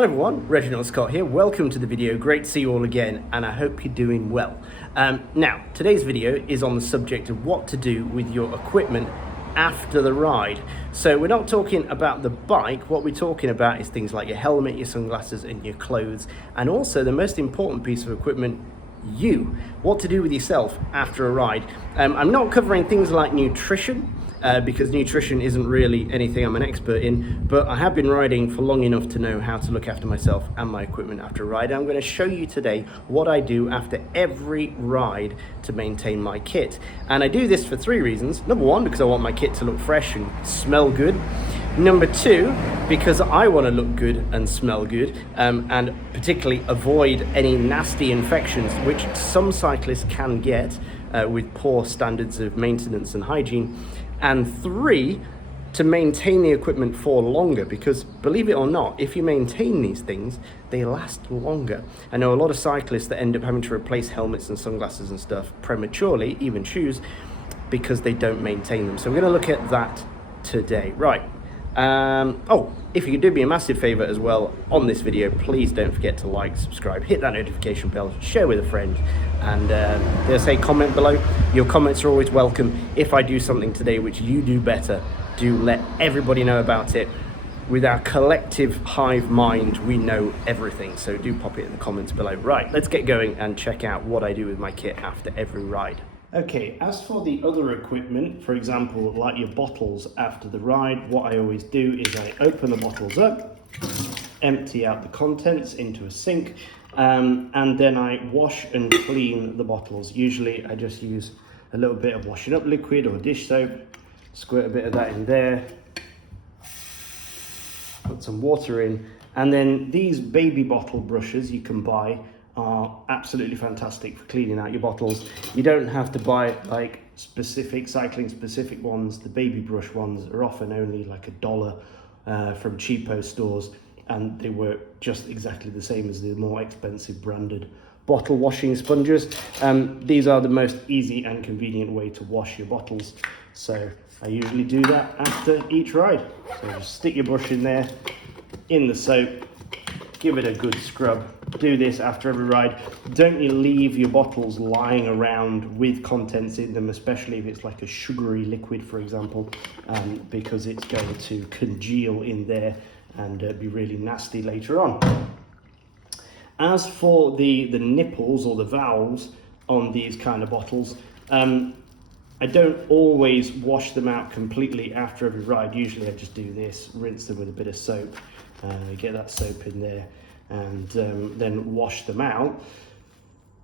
Hello everyone, Reginald Scott here. Welcome to the video. Great to see you all again, and I hope you're doing well. Now, today's video is on the subject of what to do with your equipment after the ride. So we're not talking about the bike. What we're talking about is things like your helmet, your sunglasses, and your clothes, and also the most important piece of equipment, what to do with yourself after a ride. I'm not covering things like nutrition, because nutrition isn't really anything I'm an expert in, but I have been riding for long enough to know how to look after myself and my equipment after a ride. I'm going to show you today what I do after every ride to maintain my kit. And I do this for three reasons. Number one, because I want my kit to look fresh and smell good. Number two, because I want to look good and smell good, and particularly avoid any nasty infections, which some cyclists can get with poor standards of maintenance and hygiene. And three, to maintain the equipment for longer, because believe it or not, if you maintain these things, they last longer. I know a lot of cyclists that end up having to replace helmets and sunglasses and stuff prematurely, even shoes, because they don't maintain them. So we're going to look at that today. Right. If you could do me a massive favor as well on this video, please don't forget to like, subscribe, hit that notification bell, share with a friend, and dare I say, comment below. Your comments are always welcome. If I do something today which you do better, do let everybody know about it. With our collective hive mind, we know everything, so do pop it in the comments below. Right, let's get going and check out what I do with my kit after every ride. Okay, as for the other equipment, for example, like your bottles after the ride, what I always do is I open the bottles up, empty out the contents into a sink, and then I wash and clean the bottles. Usually I just use a little bit of washing up liquid or dish soap, squirt a bit of that in there, put some water in, and then these baby bottle brushes you can buy are absolutely fantastic for cleaning out your bottles. You don't have to buy like cycling specific ones. The baby brush ones are often only like $1 from cheapo stores, and they work just exactly the same as the more expensive branded bottle washing sponges. These are the most easy and convenient way to wash your bottles, so I usually do that after each ride. So just stick your brush in there, in the soap, give it a good scrub. Do this after every ride. Don't you leave your bottles lying around with contents in them, especially if it's like a sugary liquid, for example, because it's going to congeal in there and be really nasty later on. As for the nipples or the valves on these kind of bottles, I don't always wash them out completely after every ride. Usually I just do this, rinse them with a bit of soap, get that soap in there, and then wash them out.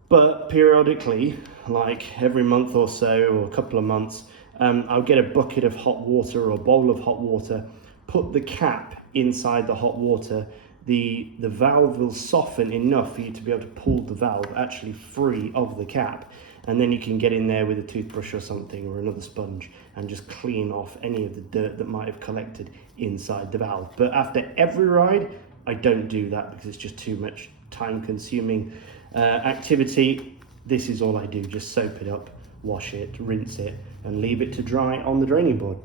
But periodically, like every month or so, or a couple of months, I'll get a bucket of hot water or a bowl of hot water, put the cap inside the hot water. The valve will soften enough for you to be able to pull the valve actually free of the cap, and then you can get in there with a toothbrush or something or another sponge and just clean off any of the dirt that might have collected inside the valve. But after every ride, I don't do that because it's just too much time-consuming activity. This is all I do, just soap it up, wash it, rinse it, and leave it to dry on the draining board.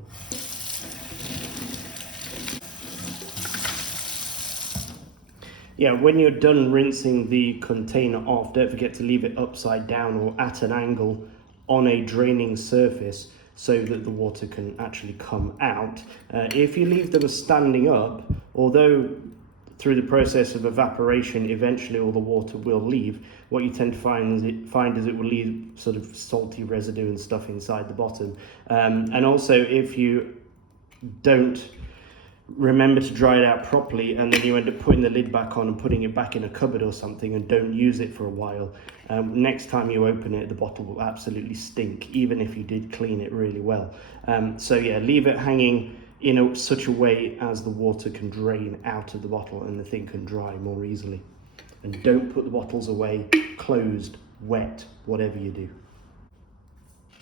Yeah, when you're done rinsing the container off, don't forget to leave it upside down or at an angle on a draining surface so that the water can actually come out. If you leave them standing up, although through the process of evaporation, eventually all the water will leave, what you tend to find is it will leave sort of salty residue and stuff inside the bottom. And also, if you don't remember to dry it out properly, and then you end up putting the lid back on and putting it back in a cupboard or something and don't use it for a while, next time you open it, the bottle will absolutely stink, even if you did clean it really well. So yeah, leave it hanging in such a way as the water can drain out of the bottle and the thing can dry more easily. And don't put the bottles away closed, wet, whatever you do.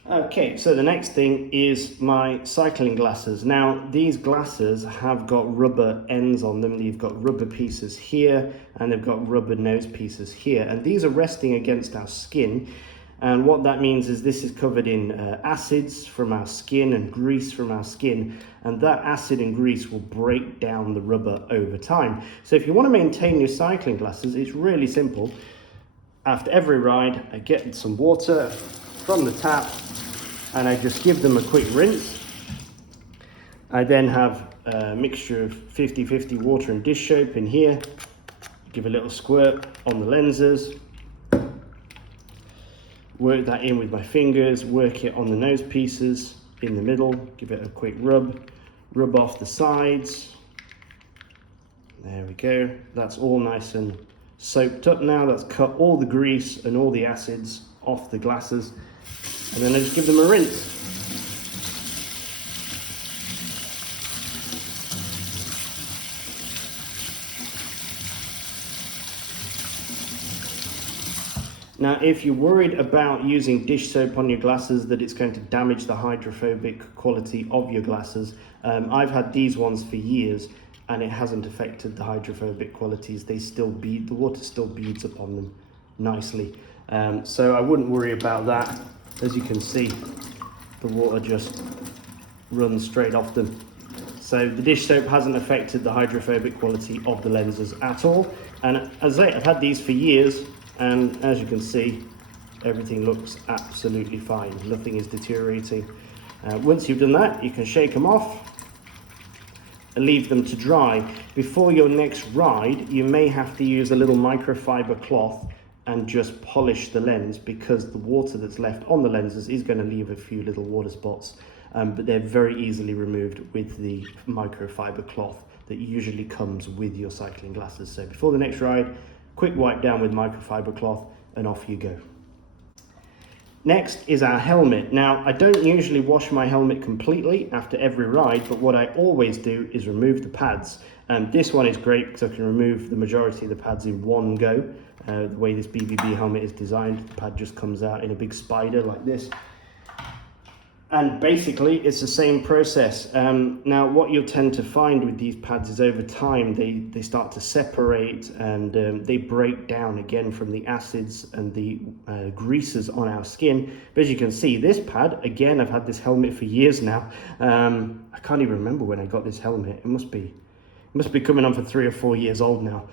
Okay, so the next thing is my cycling glasses. Now, these glasses have got rubber ends on them. You've got rubber pieces here, and they've got rubber nose pieces here. And these are resting against our skin. And what that means is this is covered in acids from our skin and grease from our skin, and that acid and grease will break down the rubber over time. So if you want to maintain your cycling glasses, it's really simple. After every ride, I get some water from the tap and I just give them a quick rinse. I then have a mixture of 50-50 water and dish soap in here. Give a little squirt on the lenses. Work that in with my fingers, work it on the nose pieces in the middle, give it a quick rub off the sides. There we go. That's all nice and soaked up now. That's cut all the grease and all the acids off the glasses. And then I just give them a rinse. Now, if you're worried about using dish soap on your glasses, that it's going to damage the hydrophobic quality of your glasses, I've had these ones for years and it hasn't affected the hydrophobic qualities. They still bead, the water still beads upon them nicely. So I wouldn't worry about that. As you can see, the water just runs straight off them. So the dish soap hasn't affected the hydrophobic quality of the lenses at all. And as I say, I've had these for years. And as you can see, everything looks absolutely fine. Nothing is deteriorating. Once you've done that, you can shake them off and leave them to dry. Before your next ride, you may have to use a little microfiber cloth and just polish the lens, because the water that's left on the lenses is going to leave a few little water spots. But they're very easily removed with the microfiber cloth that usually comes with your cycling glasses. So before the next ride, quick wipe down with microfiber cloth and off you go. Next is our helmet. Now, I don't usually wash my helmet completely after every ride, but what I always do is remove the pads. And this one is great because I can remove the majority of the pads in one go. The way this BBB helmet is designed, the pad just comes out in a big spider like this. And basically it's the same process. Now what you'll tend to find with these pads is over time they start to separate and they break down again from the acids and the greases on our skin. But as you can see, this pad, again, I've had this helmet for years now. I can't even remember when I got this helmet. It must be coming on for 3 or 4 years old now.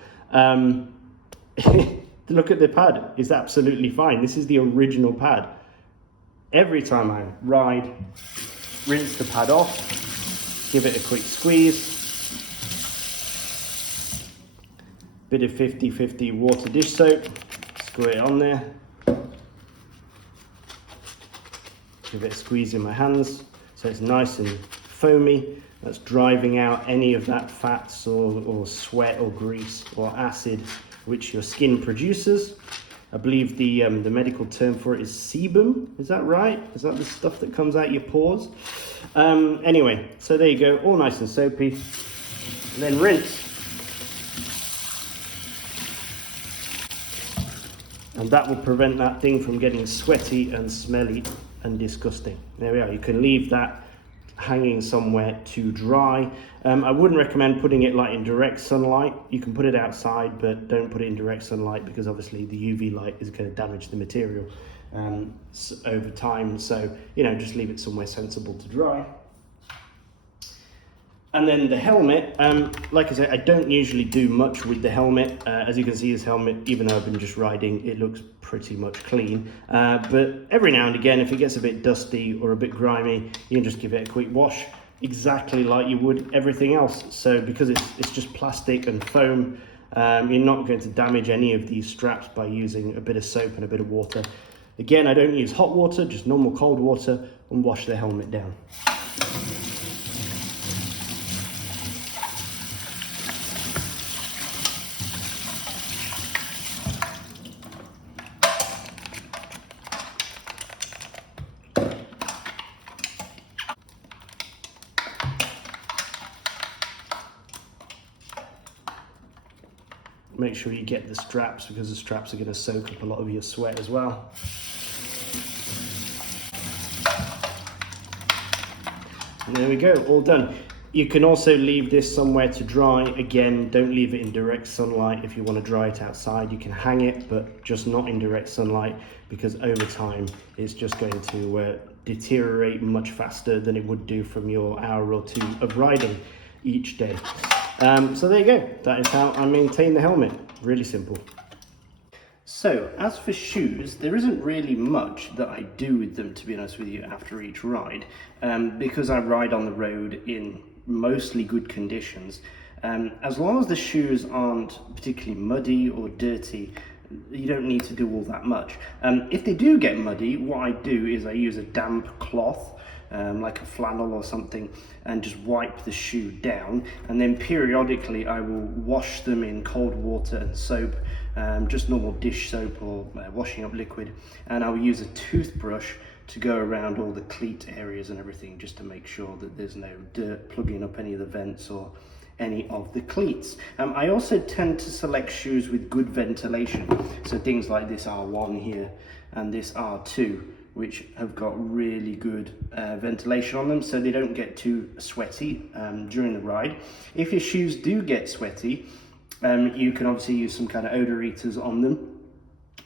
Look at the pad, it's absolutely fine. This is the original pad. Every time I ride, rinse the pad off, give it a quick squeeze, bit of 50-50 water dish soap, squirt it on there, give it a squeeze in my hands so it's nice and foamy. That's driving out any of that fats or sweat or grease or acid which your skin produces. I believe the medical term for it is sebum. Is that right? Is that the stuff that comes out your pores? Anyway, so there you go, all nice and soapy. And then rinse. And that will prevent that thing from getting sweaty and smelly and disgusting. There we are. You can leave that hanging somewhere to dry. I wouldn't recommend putting it like in direct sunlight. You can put it outside, but don't put it in direct sunlight because obviously the UV light is going to damage the material over time. So, you know, just leave it somewhere sensible to dry. And then the helmet, like I said, I don't usually do much with the helmet. As you can see, this helmet, even though I've been just riding, it looks pretty much clean. But every now and again, if it gets a bit dusty or a bit grimy, you can just give it a quick wash, exactly like you would everything else. So because it's just plastic and foam, you're not going to damage any of these straps by using a bit of soap and a bit of water. Again, I don't use hot water, just normal cold water, and wash the helmet down. Make sure you get the straps because the straps are going to soak up a lot of your sweat as well. And there we go, all done. You can also leave this somewhere to dry. Again, don't leave it in direct sunlight. If you want to dry it outside, you can hang it, but just not in direct sunlight, because over time it's just going to deteriorate much faster than it would do from your hour or two of riding each day. So there you go. That is how I maintain the helmet. Really simple. So as for shoes, there isn't really much that I do with them, to be honest with you, after each ride, because I ride on the road in mostly good conditions. As long as the shoes aren't particularly muddy or dirty, you don't need to do all that much. If they do get muddy, what I do is I use a damp cloth, like a flannel or something, and just wipe the shoe down, and then periodically I will wash them in cold water and soap, just normal dish soap or washing up liquid, and I'll use a toothbrush to go around all the cleat areas and everything, just to make sure that there's no dirt plugging up any of the vents or any of the cleats. I also tend to select shoes with good ventilation, so things like this R1 here and this R2, which have got really good ventilation on them, so they don't get too sweaty during the ride. If your shoes do get sweaty, you can obviously use some kind of odor eaters on them,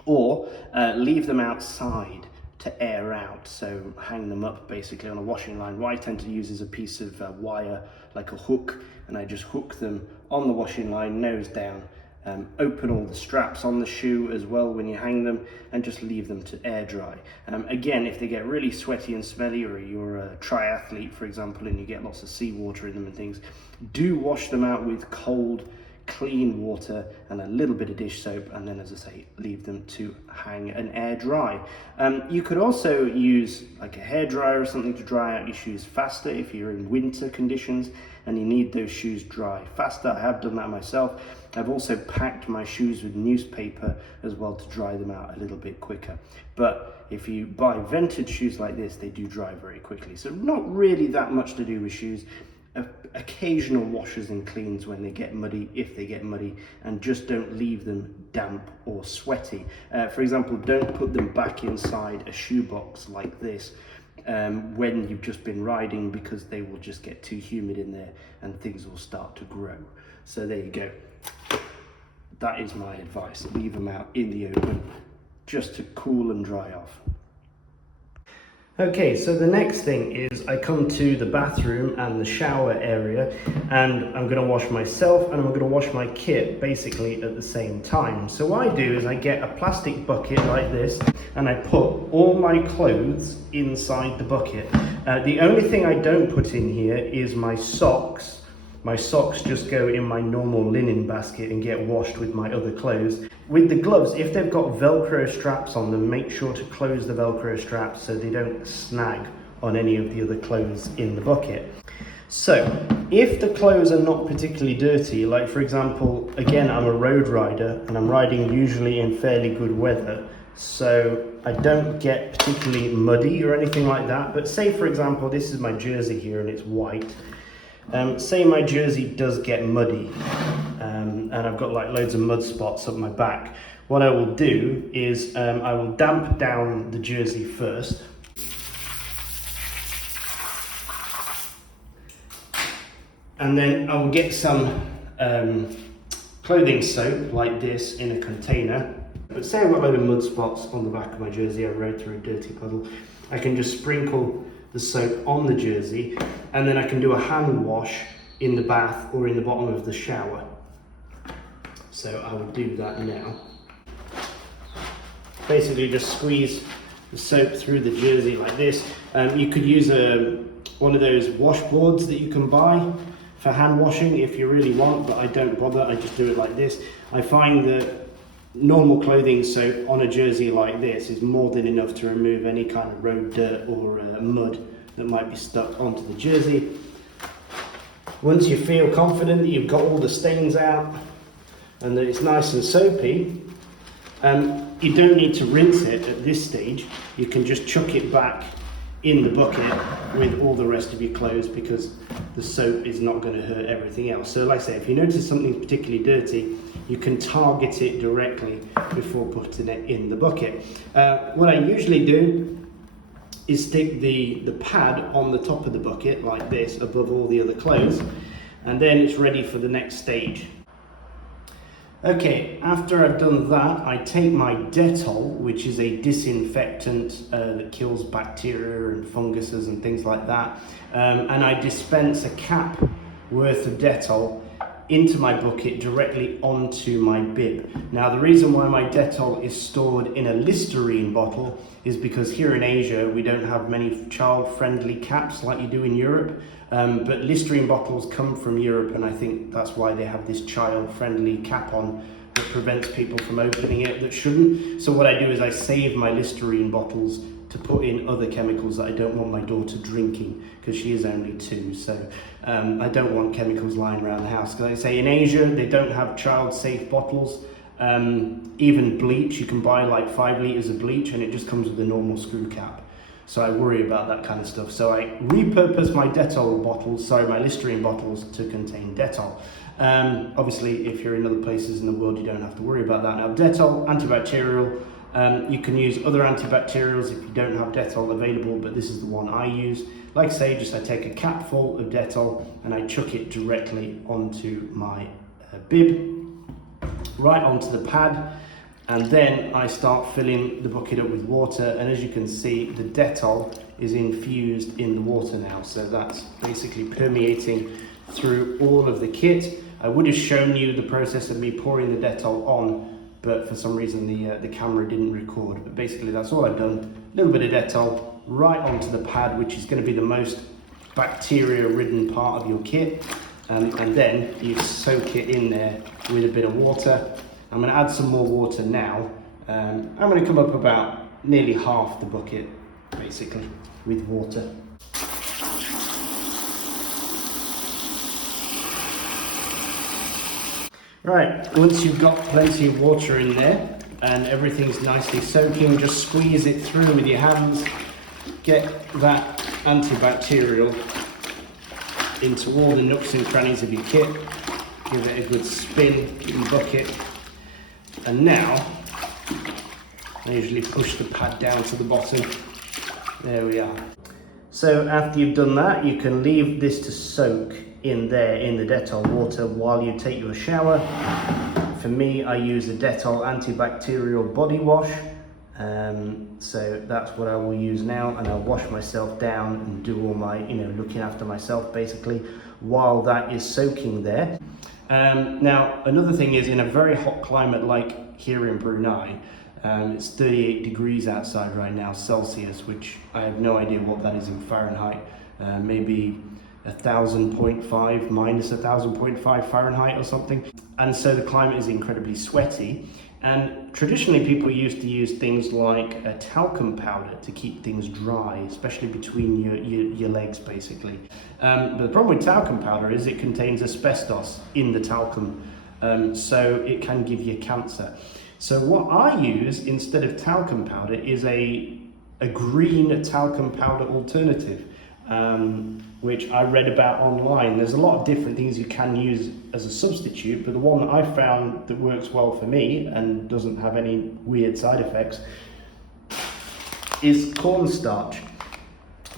or leave them outside to air out, so hang them up basically on a washing line. What I tend to use is a piece of wire, like a hook, and I just hook them on the washing line, nose down, open all the straps on the shoe as well when you hang them, and just leave them to air dry. Again, if they get really sweaty and smelly, or you're a triathlete for example and you get lots of seawater in them and things, do wash them out with cold clean water and a little bit of dish soap, and then, as I say, leave them to hang and air dry. You could also use like a hairdryer or something to dry out your shoes faster if you're in winter conditions and you need those shoes dry faster. I have done that myself. I've also packed my shoes with newspaper as well to dry them out a little bit quicker. But if you buy vented shoes like this, they do dry very quickly. So not really that much to do with shoes. Occasional washes and cleans when they get muddy, if they get muddy, and just don't leave them damp or sweaty. For example, don't put them back inside a shoebox like this when you've just been riding, because they will just get too humid in there and things will start to grow. So there you go. That is my advice. Leave them out in the open just to cool and dry off. Okay, so the next thing is I come to the bathroom and the shower area, and I'm going to wash myself and I'm going to wash my kit basically at the same time. So what I do is I get a plastic bucket like this and I put all my clothes inside the bucket. The only thing I don't put in here is my socks. My socks just go in my normal linen basket and get washed with my other clothes. With the gloves, if they've got Velcro straps on them, make sure to close the Velcro straps so they don't snag on any of the other clothes in the bucket. So, if the clothes are not particularly dirty, like for example, again, I'm a road rider and I'm riding usually in fairly good weather, so I don't get particularly muddy or anything like that. But say for example, this is my jersey here and it's white. Say my jersey does get muddy and I've got like loads of mud spots up my back. What I will do is I will damp down the jersey first. And then I'll get some clothing soap like this in a container. But say I've got a load of mud spots on the back of my jersey, I rode through a dirty puddle, I can just sprinkle the soap on the jersey, and then I can do a hand wash in the bath or in the bottom of the shower. So I would do that now. Basically just squeeze the soap through the jersey like this. You could use one of those washboards that you can buy for hand washing if you really want, but I don't bother, I just do it like this. I find that normal clothing soap on a jersey like this is more than enough to remove any kind of road dirt or mud that might be stuck onto the jersey. Once you feel confident that you've got all the stains out and that it's nice and soapy, you don't need to rinse it at this stage. You can just chuck it back in the bucket with all the rest of your clothes, because the soap is not going to hurt everything else. So like I say, if you notice something's particularly dirty, you can target it directly before putting it in the bucket. What I usually do is stick the pad on the top of the bucket like this above all the other clothes, and then it's ready for the next stage. Okay, after I've done that, I take my Dettol, which is a disinfectant that kills bacteria and funguses and things like that, and I dispense a cap worth of Dettol into my bucket directly onto my bib. Now, the reason why my Dettol is stored in a Listerine bottle is because here in Asia we don't have many child-friendly caps like you do in Europe, but Listerine bottles come from Europe, and I think that's why they have this child-friendly cap on that prevents people from opening it that shouldn't. So what I do is I save my Listerine bottles to put in other chemicals that I don't want my daughter drinking, because she is only 2, so I don't want chemicals lying around the house. Because I say in Asia they don't have child-safe bottles. Even bleach, you can buy like 5 litres of bleach and it just comes with a normal screw cap. So I worry about that kind of stuff. So I repurpose my Dettol bottles, my Listerine bottles, to contain Dettol. Obviously, if you're in other places in the world, you don't have to worry about that. Now, Dettol, antibacterial. You can use other antibacterials if you don't have Dettol available, but this is the one I use. Like I say, I take a cap full of Dettol and I chuck it directly onto my bib, right onto the pad, and then I start filling the bucket up with water, and as you can see, the Dettol is infused in the water now, so that's basically permeating through all of the kit. I would have shown you the process of me pouring the Dettol on, but for some reason the camera didn't record. But basically that's all I've done. A little bit of Dettol right onto the pad, which is going to be the most bacteria-ridden part of your kit, and then you soak it in there with a bit of water. I'm going to add some more water now. I'm going to come up about nearly half the bucket, basically, with water. Right, once you've got plenty of water in there and everything's nicely soaking, just squeeze it through with your hands. Get that antibacterial into all the nooks and crannies of your kit. Give it a good spin in the bucket. And now, I usually push the pad down to the bottom. There we are. So after you've done that, you can leave this to soak in there in the Dettol water while you take your shower. For me, I use the Dettol antibacterial body wash. So that's what I will use now, and I'll wash myself down and do all my, looking after myself basically while that is soaking there. Now, another thing is, in a very hot climate like here in Brunei, it's 38 degrees outside right now, Celsius, which I have no idea what that is in Fahrenheit. Maybe 1,000.5 minus 1,000.5 Fahrenheit or something. And so the climate is incredibly sweaty. And traditionally people used to use things like a talcum powder to keep things dry, especially between your legs basically. But the problem with talcum powder is it contains asbestos in the talcum, so it can give you cancer. So what I use instead of talcum powder is a green talcum powder alternative, which I read about online. There's a lot of different things you can use as a substitute, but the one that I found that works well for me and doesn't have any weird side effects is cornstarch.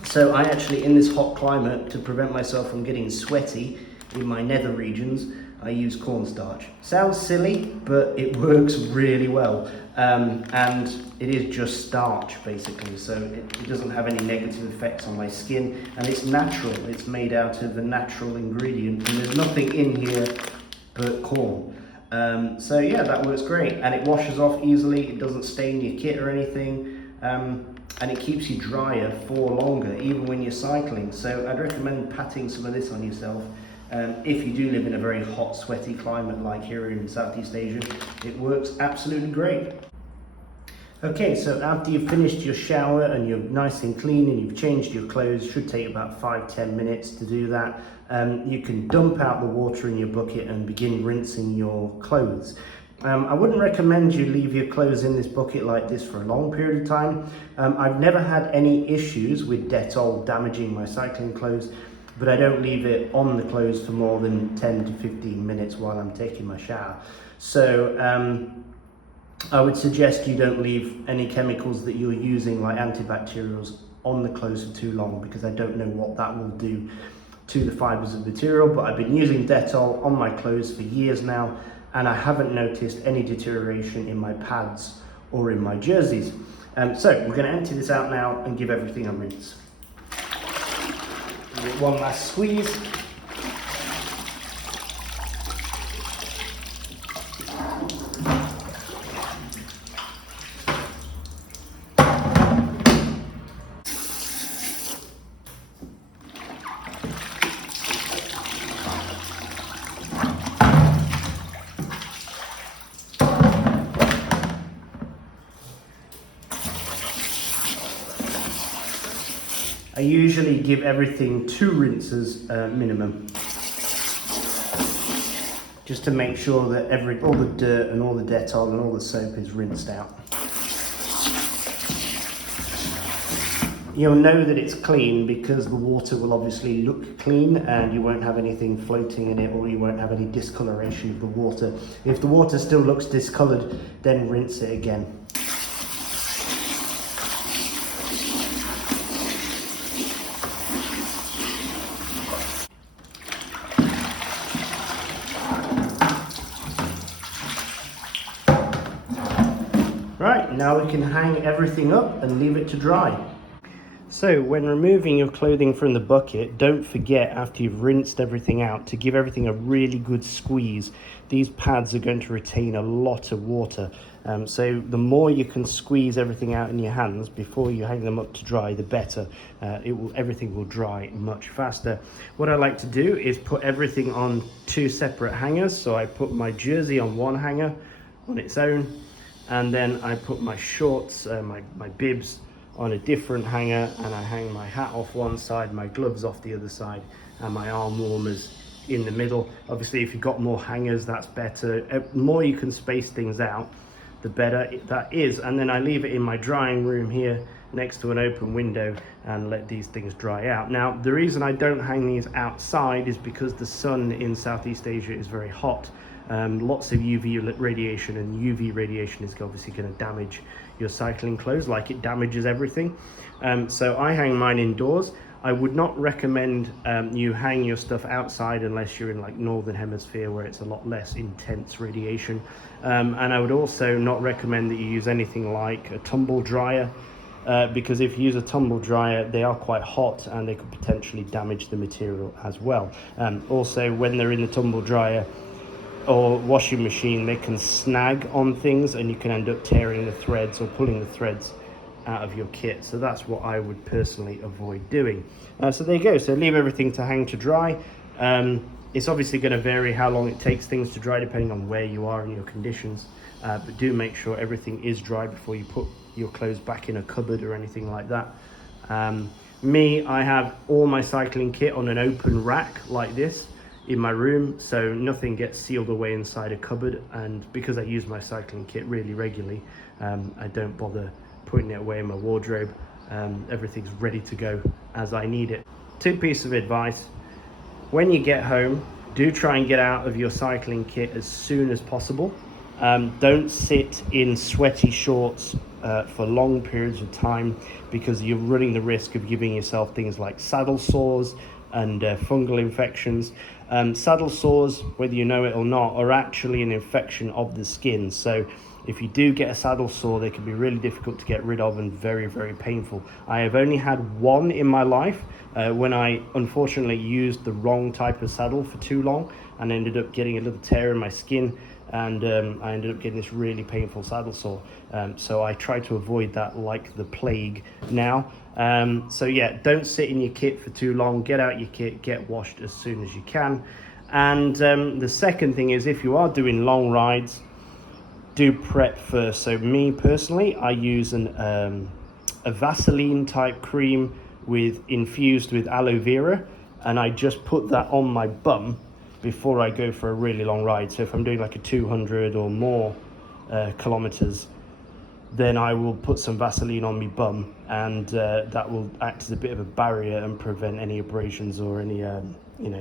So I actually, in this hot climate, to prevent myself from getting sweaty in my nether regions, I use cornstarch. Sounds silly, but it works really well. And it is just starch basically, so it doesn't have any negative effects on my skin, and it's natural. It's made out of a natural ingredient, and there's nothing in here but corn. So yeah, that works great, and it washes off easily. It doesn't stain your kit or anything, and it keeps you drier for longer, even when you're cycling. So I'd recommend patting some of this on yourself. If you do live in a very hot, sweaty climate like here in Southeast Asia, it works absolutely great. Okay, so after you've finished your shower and you're nice and clean and you've changed your clothes, should take about 5-10 minutes to do that, you can dump out the water in your bucket and begin rinsing your clothes. I wouldn't recommend you leave your clothes in this bucket like this for a long period of time. I've never had any issues with Dettol damaging my cycling clothes, but I don't leave it on the clothes for more than 10 to 15 minutes while I'm taking my shower. So I would suggest you don't leave any chemicals that you're using, like antibacterials, on the clothes for too long, because I don't know what that will do to the fibers of the material. But I've been using Dettol on my clothes for years now, and I haven't noticed any deterioration in my pads or in my jerseys. So we're going to empty this out now and give everything a rinse. Give it one last squeeze. I usually give everything 2 rinses minimum, just to make sure that all the dirt and all the Dettol and all the soap is rinsed out. You'll know that it's clean because the water will obviously look clean and you won't have anything floating in it, or you won't have any discoloration of the water. If the water still looks discolored, then rinse it again. Right, now we can hang everything up and leave it to dry. So when removing your clothing from the bucket, don't forget, after you've rinsed everything out, to give everything a really good squeeze. These pads are going to retain a lot of water. So the more you can squeeze everything out in your hands before you hang them up to dry, the better. Everything will dry much faster. What I like to do is put everything on 2 separate hangers. So I put my jersey on one hanger on its own, and then I put my shorts, my bibs, on a different hanger, and I hang my hat off one side, my gloves off the other side, and my arm warmers in the middle. Obviously, if you've got more hangers, that's better. The more you can space things out, the better that is. And then I leave it in my drying room here next to an open window and let these things dry out. Now, the reason I don't hang these outside is because the sun in Southeast Asia is very hot. Lots of UV radiation, and UV radiation is obviously going to damage your cycling clothes like it damages everything. So I hang mine indoors. I would not recommend you hang your stuff outside unless you're in like Northern Hemisphere, where it's a lot less intense radiation. And I would also not recommend that you use anything like a tumble dryer, because if you use a tumble dryer, they are quite hot and they could potentially damage the material as well. Also, when they're in the tumble dryer or washing machine, they can snag on things and you can end up tearing the threads or pulling the threads out of your kit. So that's what I would personally avoid doing. So there you go. So leave everything to hang to dry. It's obviously going to vary how long it takes things to dry depending on where you are and your conditions, but do make sure everything is dry before you put your clothes back in a cupboard or anything like that. I have all my cycling kit on an open rack like this in my room, so nothing gets sealed away inside a cupboard, and because I use my cycling kit really regularly, I don't bother putting it away in my wardrobe. Everything's ready to go as I need it. 2 pieces of advice: when you get home, do try and get out of your cycling kit as soon as possible. Don't sit in sweaty shorts for long periods of time, because you're running the risk of giving yourself things like saddle sores and fungal infections. Saddle sores, whether you know it or not, are actually an infection of the skin. So if you do get a saddle sore, they can be really difficult to get rid of and very, very painful. I have only had one in my life when I unfortunately used the wrong type of saddle for too long and ended up getting a little tear in my skin, and I ended up getting this really painful saddle sore. So I try to avoid that like the plague now. So yeah, don't sit in your kit for too long. Get out your kit, get washed as soon as you can. And the second thing is, if you are doing long rides, do prep first. So me personally, I use a Vaseline type cream infused with aloe vera, and I just put that on my bum before I go for a really long ride. So if I'm doing like a 200 or more kilometers, then I will put some Vaseline on my bum, and that will act as a bit of a barrier and prevent any abrasions or any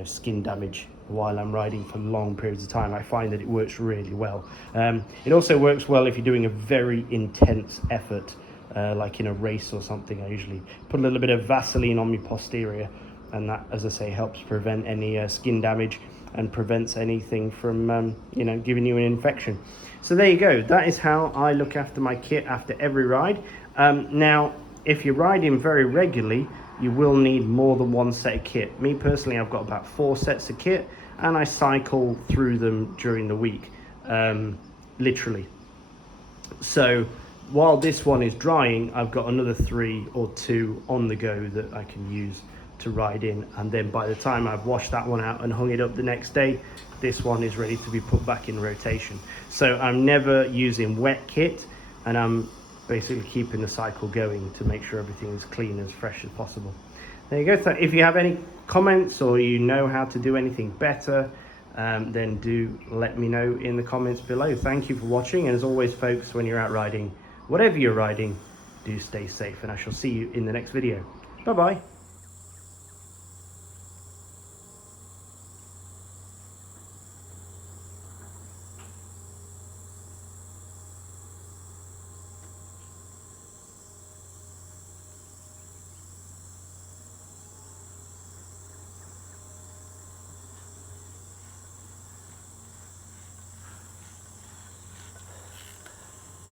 skin damage while I'm riding for long periods of time. I find that it works really well. It also works well if you're doing a very intense effort, like in a race or something. I usually put a little bit of Vaseline on my posterior, and that, as I say, helps prevent any skin damage and prevents anything from giving you an infection. So there you go. That is how I look after my kit after every ride. Now, if you're riding very regularly, you will need more than one set of kit. Me personally, I've got about 4 sets of kit, and I cycle through them during the week, literally. So while this one is drying, I've got another 3 or 2 on the go that I can use to ride in, and then by the time I've washed that one out and hung it up the next day, this one is ready to be put back in rotation. So I'm never using wet kit, and I'm basically keeping the cycle going to make sure everything is clean, as fresh as possible. There you go. So if you have any comments or you know how to do anything better, then do let me know in the comments below. Thank you for watching, and as always folks, when you're out riding, whatever you're riding, do stay safe, and I shall see you in the next video. Bye bye.